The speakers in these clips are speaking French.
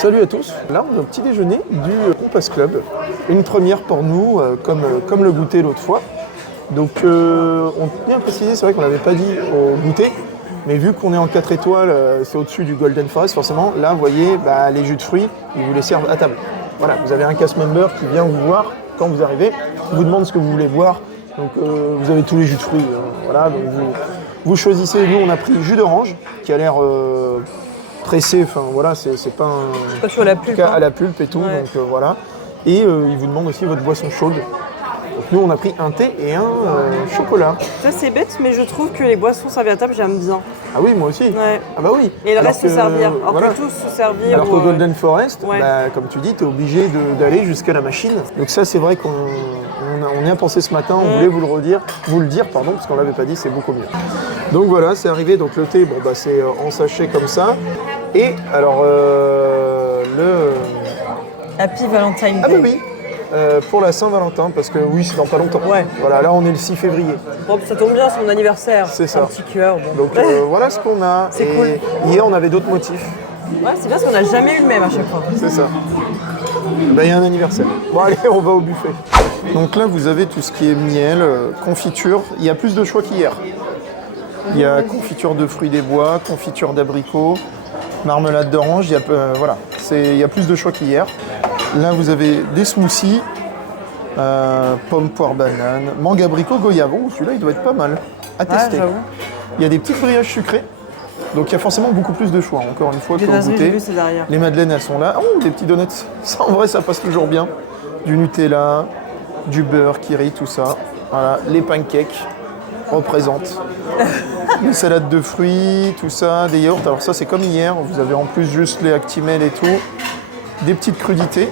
Salut à tous, là on est au petit déjeuner du Compass Club. Une première pour nous, comme le goûter l'autre fois. Donc on tenait à préciser, c'est vrai qu'on n'avait pas dit au goûter, mais vu qu'on est en 4 étoiles, c'est au-dessus du Golden Forest forcément, là vous voyez les jus de fruits, ils vous les servent à table. Voilà, vous avez un cast member qui vient vous voir quand vous arrivez, vous demande ce que vous voulez boire, donc vous avez tous les jus de fruits, voilà, donc vous choisissez. Nous on a pris jus d'orange qui a l'air pressé, enfin voilà, c'est pas un... Pas sur la pulpe. À la pulpe et tout, ouais. donc voilà. Et il vous demande aussi votre boisson chaude. Donc nous on a pris un thé et un chocolat. Ça c'est bête, mais je trouve que les boissons servies à table, j'aime bien. Ah oui, moi aussi. Ouais. Ah bah oui. Et le reste se servir. Alors voilà. que tous se servir. Alors qu'au Golden Forest, ouais. Comme tu dis, tu es obligé d'aller jusqu'à la machine. Donc ça c'est vrai qu'on y a pensé ce matin, on voulait vous le dire, parce qu'on l'avait pas dit, c'est beaucoup mieux. Donc voilà, c'est arrivé, donc le thé, c'est en sachet comme ça. Et alors le... Happy Valentine Day. Ah bah oui, pour la Saint-Valentin, parce que oui, c'est dans pas longtemps. Ouais. Voilà, là on est le 6 février. Bon, ça tombe bien, c'est mon anniversaire. C'est ça. Un petit cœur. Bon. Donc voilà ce qu'on a. C'est et cool. Hier on avait d'autres motifs. Ouais, c'est bien parce qu'on n'a jamais eu le même à chaque fois. C'est ça. Il y a un anniversaire. Bon allez, on va au buffet. Donc là vous avez tout ce qui est miel, confiture. Il y a plus de choix qu'hier. Il y a confiture de fruits des bois, confiture d'abricots, marmelade d'orange. Il y a plus de choix qu'hier. Là vous avez des smoothies, pomme, poire, banane, mangue, abricot, goyave. Oh, celui-là il doit être pas mal à tester. J'avoue. Il y a des petites brioches sucrées. Donc il y a forcément beaucoup plus de choix, encore une fois, Les qu'au vaseries, j'ai goûter. vu, c'est derrière. Les madeleines, elles sont là. Oh, des petits donuts. Ça, en vrai, ça passe toujours bien. Du Nutella, du beurre, kiri, tout ça. Voilà, les pancakes représentent. Les salades de fruits, tout ça, des yaourts. Alors ça, c'est comme hier. Vous avez en plus juste les Actimel et tout. Des petites crudités.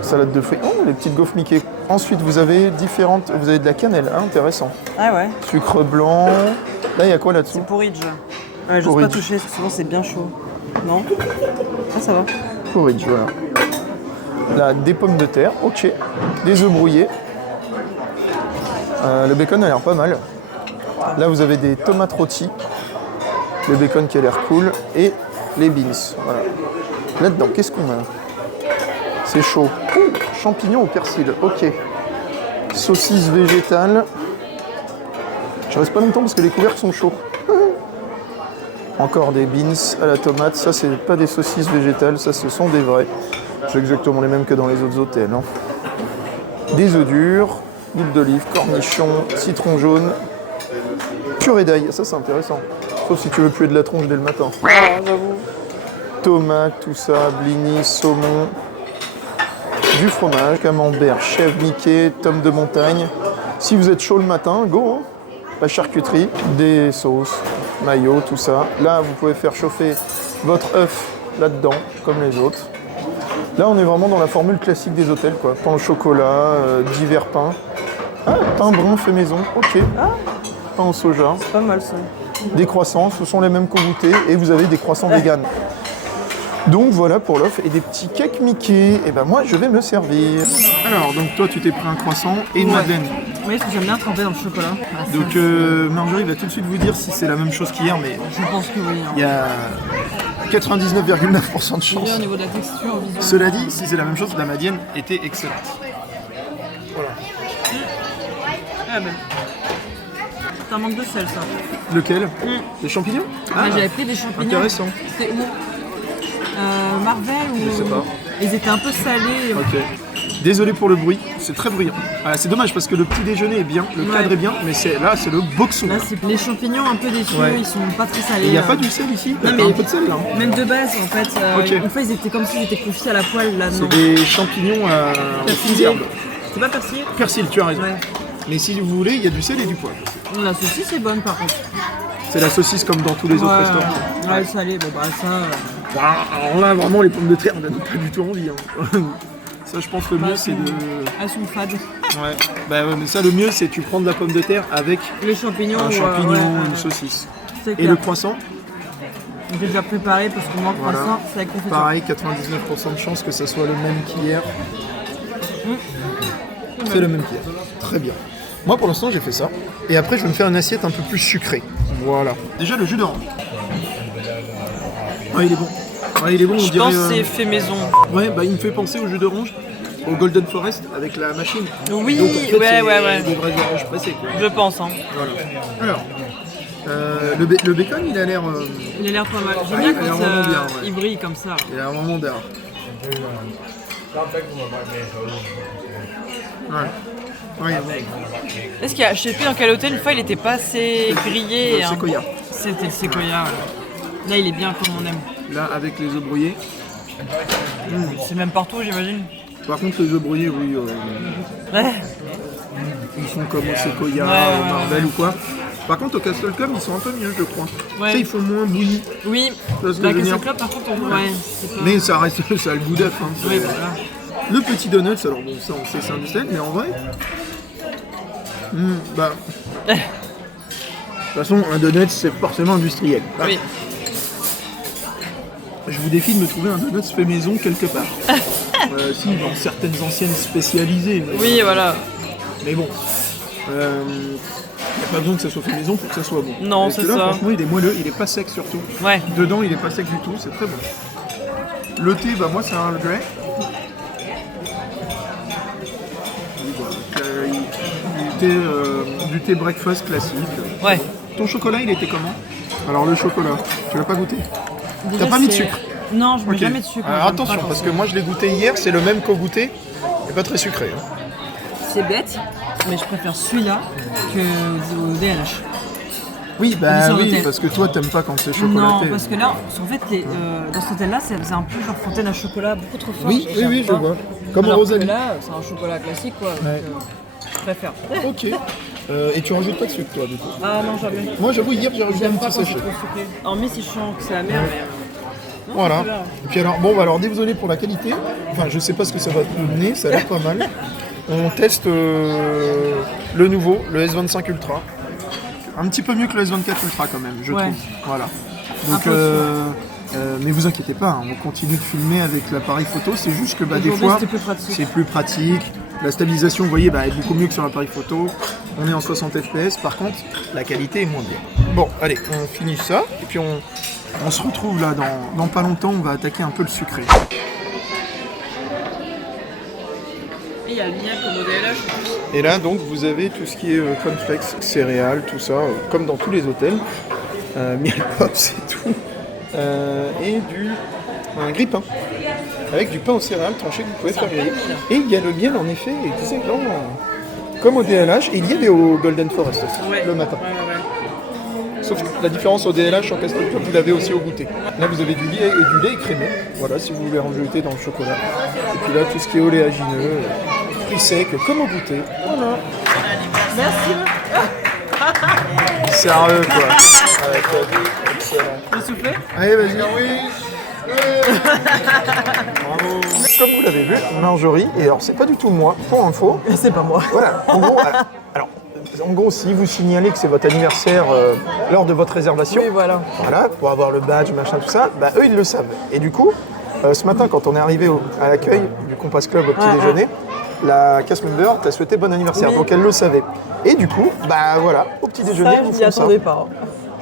Salade de fruits. Oh, les petites gaufres Mickey. Ensuite, vous avez de la cannelle. Ah, intéressant. Ah ouais. Sucre blanc. Là, il y a quoi là-dessous? Porridge. Ouais, j'ose Porridge. pas toucher parce que souvent c'est bien chaud. Non? Ah, ça va. Porridge, voilà. Là, des pommes de terre, ok. Des œufs brouillés. Le bacon a l'air pas mal. Là, vous avez des tomates rôties. Le bacon qui a l'air cool. Et les beans, voilà. Là-dedans, qu'est-ce qu'on a? C'est chaud. Oh, champignons au persil, ok. Saucisse végétale. Je reste pas longtemps parce que les couvercles sont chauds. Encore des beans à la tomate. Ça, c'est pas des saucisses végétales, ça, ce sont des vrais. C'est exactement les mêmes que dans les autres hôtels. Hein. Des œufs durs, huile d'olive, cornichons, citron jaune, purée d'ail. Ça, c'est intéressant. Sauf si tu veux puer de la tronche dès le matin. Ah, j'avoue. Tomates, tout ça, blinis, saumon, du fromage, camembert, chèvre, Mickey, tomes de montagne. Si vous êtes chaud le matin, go, hein. La charcuterie, des sauces, mayo, tout ça. Là, vous pouvez faire chauffer votre œuf là-dedans, comme les autres. Là, on est vraiment dans la formule classique des hôtels, quoi. Pain au chocolat, divers pains. Ah, pain brun fait maison, ok. Pain au soja. C'est pas mal ça. Des croissants, ce sont les mêmes qu'au goûter. Et vous avez des croissants véganes. Donc voilà pour l'offre et des petits cakes Mickey. Et ben moi je vais me servir. Alors donc toi tu t'es pris un croissant et une madeleine. Oui, parce que j'aime bien tremper dans le chocolat. Donc Marjorie va tout de suite vous dire si c'est la même chose qu'hier, mais Je pense que oui. il y a 99,9% de chance. Au niveau de la texture, visuellement. Cela dit, si c'est la même chose, la madeleine était excellente. Voilà. Ah ben. C'est un manque de sel ça. Lequel? Les champignons? Ah, j'avais pris des champignons. Intéressant. C'était où Marvel ou... Je sais pas. Ils étaient un peu salés. Ok. Désolé pour le bruit, c'est très bruyant. Ah, c'est dommage parce que le petit déjeuner est bien, le cadre est bien, mais là c'est le boxon. Là, c'est les champignons un peu déçus, Ouais. ils sont pas très salés. Et il n'y a pas du sel ici? Non, T'as mais un peu de sel là? même de base, en fait, Ok. une fois ils étaient comme s'ils étaient confiés à la poêle là. C'est Non. des champignons à Persillé. herbes. C'est pas persillé? Persil, tu as raison. Ouais. Mais si vous voulez, il y a du sel et du poivre. La saucisse est bonne par contre. C'est la saucisse comme dans tous les autres restaurants. Ouais, salé, bon bah ça. Alors là, vraiment, les pommes de terre, on n'a pas du tout envie. Hein. Ça, je pense que le mieux, c'est de... Elles sont fades. Ouais. Bah ouais, mais ça, le mieux, c'est tu prends de la pomme de terre avec Les champignons. un champignon, ouais, une saucisse. C'est Et clair. le croissant, J'ai déjà préparé parce que moi, Voilà. croissant, c'est avec confiture. pareil, 99% de chance que ça soit le même qu'hier. C'est le même qu'hier. Très bien. Moi, pour l'instant, j'ai fait ça. Et après, je vais me faire une assiette un peu plus sucrée. Voilà. Déjà, le jus d'orange. Ah, il est bon. Ouais, il est bon, on Je dirait. pense que c'est fait maison. Ouais, bah il me fait penser au jus d'orange, au Golden Forest avec la machine. Oui, Donc, en fait, c'est ouais. des vrais oranges pressés, quoi. Je pense. Hein. Voilà. Alors, le bacon, il a l'air. Il a l'air pas mal. J'aime Ouais, bien il a l'air quand vraiment bien, ouais. il brille comme ça. Il a l'air vraiment d'air. Ouais. Est-ce qu'il y a, je sais plus dans quel hôtel, une fois il était pas assez grillé. Le Sequoia. C'était le Sequoia. Ouais. Là il est bien comme on aime. Là, avec les œufs brouillés. C'est même partout j'imagine. Par contre, les œufs brouillés, oui, Ouais. ils sont comme au Sequoia, Ouais. au Marvel ou quoi. Par contre, au Castle Club, ils sont un peu mieux, je crois. Ouais. Tu sais, ils font moins bouillis. Oui. Parce que La je veux Castle dire- Club par contre ouais. C'est pas... Mais ça reste, ça a le goût d'œuf. Hein. Oui, voilà. Le petit donut, alors bon, ça on sait c'est industriel, mais en vrai, bah, de toute façon, un donut c'est forcément industriel. Ah, Oui. je vous défie de me trouver un donut fait maison quelque part. Si, dans certaines anciennes spécialisées. Oui, voilà. Mais bon, il n'y a pas besoin que ça soit fait maison pour que ça soit bon. Non, Et c'est celui-là, ça. franchement, il est moelleux, il est pas sec surtout. Ouais. Dedans, il est pas sec du tout, c'est très bon. Le thé, bah moi c'est un Earl Grey. Du thé breakfast classique. Ouais. Ton chocolat, il était comment? Alors le chocolat, tu l'as pas goûté? Déjà, T'as pas mis de c'est- sucre? Non, je mets Ok. jamais de sucre. Alors j'aime attention, pas quand parce c'est- que moi je l'ai goûté hier, c'est le même qu'au goûter, et pas très sucré. Hein. C'est bête, mais je préfère celui-là que au DLH. Oui, bah Au oui, lycée. parce que toi t'aimes pas quand c'est chocolaté. Non, parce que là, en fait, dans cet hôtel-là, c'est un peu genre fontaine à chocolat, beaucoup trop fort. Oui, et oui, j'aime oui, je pas. vois. Comme Alors en que Rosalie. là, c'est un chocolat classique, quoi. donc, Ouais. je préfère. Ok. Et tu rajoutes pas de sucre, toi, du coup? Ah non, jamais. Moi, j'avoue, hier, j'ai rajouté un J'aime pas petit quand c'est sachet. trop sucré. Alors, mais si je sens que c'est amer, mais. Non, Voilà. c'est là. Et puis alors, bon, bah alors désolé pour la qualité. Enfin, je sais pas ce que ça va nous donner, ça a l'air pas mal. On teste le nouveau, le S25 Ultra. Un petit peu mieux que le S24 Ultra quand même, je Ouais. trouve. Voilà. Donc, peu mais vous inquiétez pas, hein, on continue de filmer avec l'appareil photo. C'est juste que bah, des Aujourd'hui, fois, c'était plus pratique. c'est plus pratique. La stabilisation, vous voyez, bah, est beaucoup mieux que sur l'appareil photo. On est en 60 fps. Par contre, la qualité est moins bien. Bon, allez, on finit ça. Et puis on se retrouve là dans pas longtemps. On va attaquer un peu le sucré. Et il y a le mien comme au DLH en plus. Et là, donc, vous avez tout ce qui est cornflakes, céréales, tout ça, comme dans tous les hôtels. Miel pop, c'est tout. Et un grille-pain. Avec du pain aux céréales tranché que vous pouvez faire griller. Et il y a le miel, en effet, exactement comme au DLH. Et il y a des au Golden Forest aussi, Ouais. le matin. Ouais. Sauf que la différence au DLH en Castle Club, vous l'avez aussi au goûter. Là, vous avez du lait écrémé. Voilà, si vous voulez rajouter dans le chocolat. Et puis là, tout ce qui est oléagineux, fruits secs, comme au goûter. Voilà. Merci. Sérieux, quoi. Ouais, excellent. Tu veux souffler? Allez, vas-y. Bravo. Comme vous l'avez vu, Marjorie, et alors c'est pas du tout moi, pour info. C'est pas moi. Voilà, en gros, alors, en gros, si vous signalez que c'est votre anniversaire lors de votre réservation, Oui, voilà. voilà, pour avoir le badge, machin, tout ça, bah eux ils le savent. Et du coup, ce matin, quand on est arrivé à l'accueil du Compass Club au petit déjeuner, la cast member t'a souhaité bon anniversaire, Oui. donc elle le savait. Et du coup, bah voilà, au petit déjeuner, Ça, je ils vous m'y font ça. attendais pas.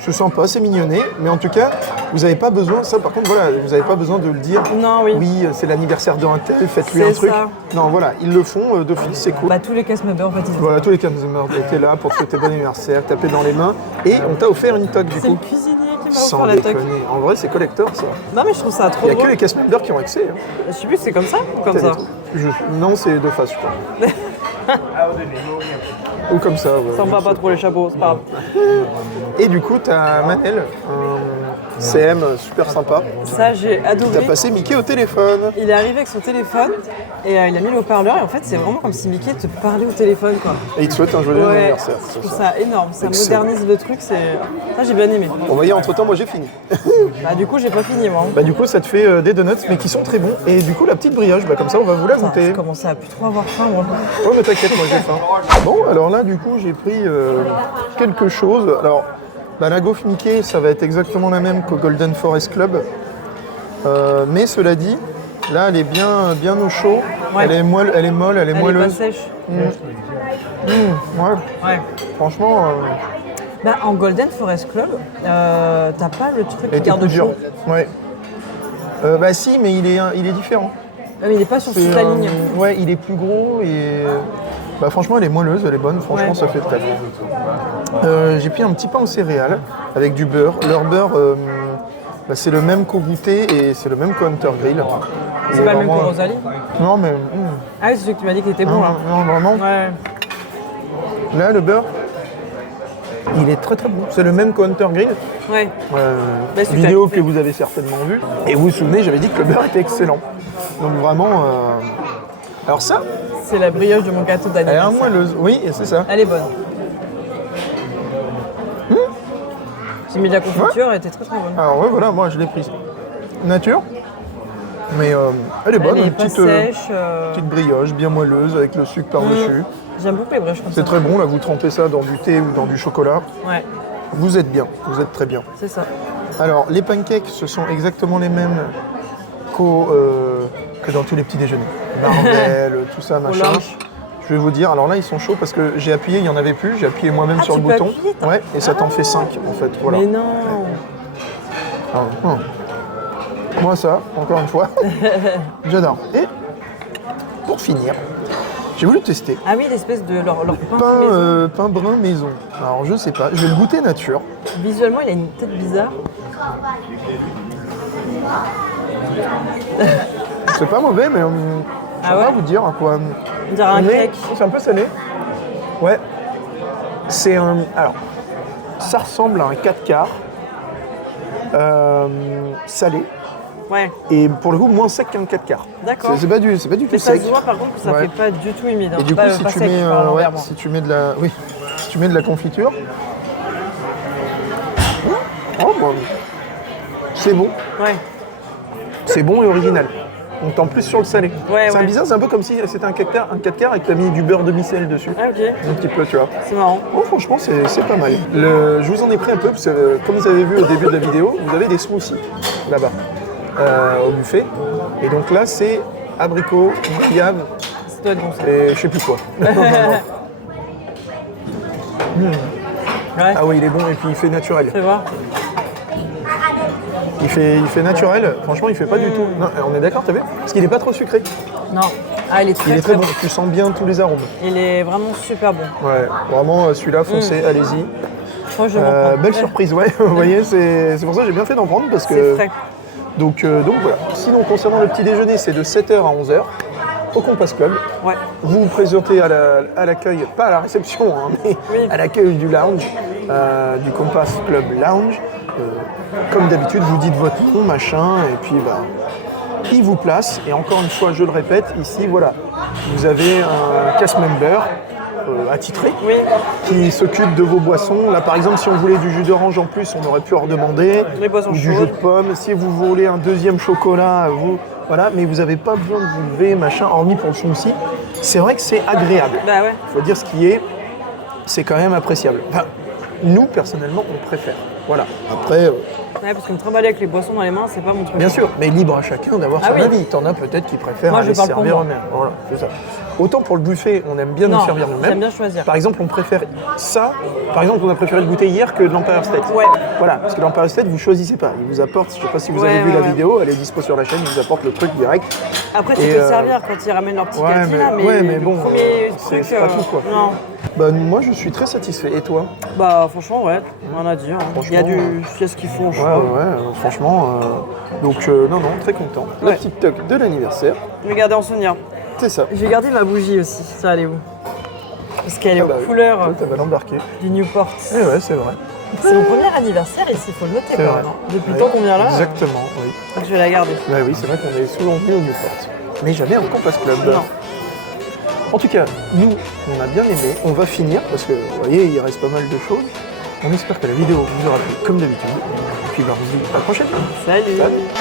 Je sens pas, c'est mignonné, mais en tout cas, vous n'avez pas besoin, ça par contre, voilà, vous n'avez pas besoin de le dire. Non, oui. Oui, c'est l'anniversaire d'un tel, faites-lui un C'est truc. ça. Non, voilà, ils le font d'office, c'est cool. Bah, tous les cast members, en fait, ils ont. Voilà, tous les caméramans étaient là pour te souhaiter bon anniversaire, taper dans les mains, et on t'a offert une toque du C'est le coup. cuisinier qui m'a Sans offert la toque. déconner. En vrai, c'est collector ça. Non, mais je trouve ça Il trop n'y a drôle. que les cast members qui ont accès. Hein. Je sais plus, c'est comme ça ou comme T'as ça des trucs. Non, c'est de face, je crois. Ou comme ça. ouais. Ça me va pas trop les chapeaux, c'est pas grave. Et du coup, t'as Manel, un CM super sympa, Ça, j'ai adoré. t'as passé Mickey au téléphone. Il est arrivé avec son téléphone et il a mis le haut-parleur et en fait c'est vraiment comme si Mickey te parlait au téléphone quoi. Et il te souhaite un joyeux Ouais, anniversaire. je c'est trouve ça. ça énorme, ça Excellent. modernise le truc, ça j'ai bien aimé. Bon, voyez, entre-temps, moi j'ai fini. Bah du coup j'ai pas fini moi. Bah du coup, ça te fait des donuts, mais qui sont très bons. Et du coup, la petite brioche, bah comme ça, on va vous la Putain, goûter. je commençais à plus trop avoir faim moi. Oh, mais t'inquiète, moi j'ai faim. Bon, alors là, du coup, j'ai pris quelque chose. Alors, bah, la gaufre Mickey, ça va être exactement la même qu'au Golden Forest Club. Mais cela dit, là, elle est bien au chaud. Ouais. Elle est molle, elle est Elle est pas moelleuse. sèche. Ouais, Ouais. franchement, Bah en Golden Forest Club, t'as pas le truc elle qui était garde plus dure. chaud. Ouais. Bah si, mais il est différent. Ah, mais il est pas sur toute la ligne. Ouais, il est plus gros et... Bah franchement, elle est moelleuse, elle est bonne. Franchement, Ouais. ça fait très bien. J'ai pris un petit pain aux céréales avec du beurre. Leur beurre, bah, c'est le même qu'au goûter et c'est le même qu'au Hunter Grill. C'est pas le même que Rosalie. Non, mais... Ah oui, c'est celui que tu m'as dit qu'il était bon là. non, vraiment. Ouais. Là, le beurre, il est très très bon. C'est le même qu'au Hunter Grill. Ouais. Bah, super. Vidéo que vous avez certainement vue. Et vous vous souvenez, j'avais dit que le beurre était excellent. Donc vraiment... Alors ça, C'est la brioche de mon gâteau elle est d'anniversaire. moelleuse. Oui, c'est ça. Elle est bonne. J'ai mis de la confiture, elle était très très bonne. Alors ouais, voilà, moi je l'ai prise. Nature. Mais elle est bonne, Elle est une pas petite, sèche. petite brioche bien moelleuse avec le sucre par-dessus. J'aime beaucoup les brioches comme ça. C'est très bon, là vous trempez ça dans du thé ou dans du chocolat. Ouais, Vous êtes bien, vous êtes très bien. c'est ça. Alors les pancakes, ce sont exactement les mêmes que dans tous les petits déjeuners. Marvel, tout ça, machin. lunch. Je vais vous dire, alors là ils sont chauds parce que j'ai appuyé, il n'y en avait plus, j'ai appuyé moi-même Ah, sur le tu peux bouton. appuyer, toi Ouais, et ça t'en fait 5 en fait. Voilà. Mais non. Ah, moi ça, encore une fois, j'adore. Et pour finir, j'ai voulu tester Ah oui, l'espèce de leur pain pain, maison. pain brun maison. Alors je sais pas, je vais le goûter nature. Visuellement, il a une tête bizarre. C'est pas mauvais, mais je Ah sais ouais pas vous dire quoi. On dirait un Mais cake. c'est un peu salé. Ouais. C'est un. Alors, ça ressemble à un 4 quarts salé. Ouais, Et pour le coup, moins sec qu'un 4 quarts. D'accord. C'est pas du tout mais ça sec. se voit par contre que ça Ouais. fait pas du tout humide. Et du coup, Pas- si pas tu sec, mets, je parle en ouais, verbe. si tu mets de la, oui, si tu mets de la confiture, oh, bon, c'est bon, Ouais, c'est bon et original. On tend plus sur le salé. Ouais, c'est ouais. bizarre, c'est un peu comme si c'était un 4 quarts et que tu as mis du beurre demi-sel dessus. ah, ok, Un petit peu, tu vois. c'est marrant. Oh, franchement, c'est pas mal. Je vous en ai pris un peu, parce que comme vous avez vu au début de la vidéo, vous avez des smoothies là-bas, au buffet. Et donc là, c'est abricot, goyave Ça doit être bon ça. et je sais plus quoi. Ouais, Ah oui, il est bon et puis il fait naturel. fais voir. Il fait naturel, franchement il fait pas du tout. Non, on est d'accord, t'as vu? Parce qu'il est pas trop sucré. Non. Ah, il est très, Il est très bon, tu sens bien tous les arômes. Il est vraiment super bon. Ouais, vraiment celui-là, foncez, allez-y. Moi, je vais m'en prendre. Belle surprise, ouais, vous voyez, c'est pour ça que j'ai bien fait d'en prendre parce C'est que. frais. Donc voilà. Sinon, concernant le petit déjeuner, c'est de 7h à 11h au Compass Club. Ouais. Vous vous présentez à l'accueil, pas à la réception, hein, mais Oui. à l'accueil du lounge, du Compass Club Lounge. Comme d'habitude, vous dites votre nom, machin, et puis bah, il vous place. Et encore une fois, je le répète, ici, voilà, vous avez un cast member attitré Oui. qui s'occupe de vos boissons. Là, par exemple, si on voulait du jus d'orange en plus, on aurait pu en redemander. Les boissons ou du jus chaudes. de pomme. Si vous voulez un deuxième chocolat, vous, voilà, mais vous n'avez pas besoin de vous lever, machin, hormis pour le smoothie. C'est vrai que c'est agréable. Bah ouais. Il faut dire ce qui est, c'est quand même appréciable. Enfin, nous, personnellement, on préfère. Voilà. Après, Ouais, parce que me trimballer avec les boissons dans les mains, c'est pas mon truc. bien sûr, mais libre à chacun d'avoir Ah son oui. avis. T'en as peut-être qui préfèrent Moi, je aller se parle pour servir moi. eux-mêmes. Voilà, c'est ça. Autant pour le buffet, on aime bien nous Non, servir nous-mêmes. j'aime bien choisir. Par exemple, on préfère ça. Par exemple, on a préféré le goûter hier que de l'Empire State. Ouais. Voilà, parce que l'Empire State, vous choisissez pas. Il vous apporte, je sais pas si vous avez Ouais, vu la ouais. vidéo, elle est dispo sur la chaîne, il vous apporte le truc direct. Après, tu Et, peux te servir quand ils ramènent leur petit ouais, caddie, là, mais le bon, premier c'est truc, pas tout, quoi. Non. Bah, moi, je suis très satisfait. Et toi? Bah, franchement, ouais, rien à dire. hein. Il y a ce qu'il faut au Ouais, choix. franchement. Donc, non, très content. La Ouais. petite toque de l'anniversaire, Je vais garder en souvenir. c'est ça. J'ai gardé ma bougie aussi. Ça, elle est où? Parce qu'elle est Ah bah aux oui. couleurs Ouais, t'avais l'embarqué. du Newport. Eh ouais, c'est vrai. C'est mon premier anniversaire ici, il faut le noter C'est quand vrai. même. hein. Depuis le Ouais, temps qu'on vient là, Exactement, oui. donc je vais la garder. Ouais, oui, c'est vrai qu'on est souvent venu au Newport. Mais jamais au Compass Club. Non. En tout cas, nous, on a bien aimé. On va finir parce que, vous voyez, il reste pas mal de choses. On espère que la vidéo vous aura plu comme d'habitude. Et puis, bah, on se dit à la prochaine. Salut. Salut.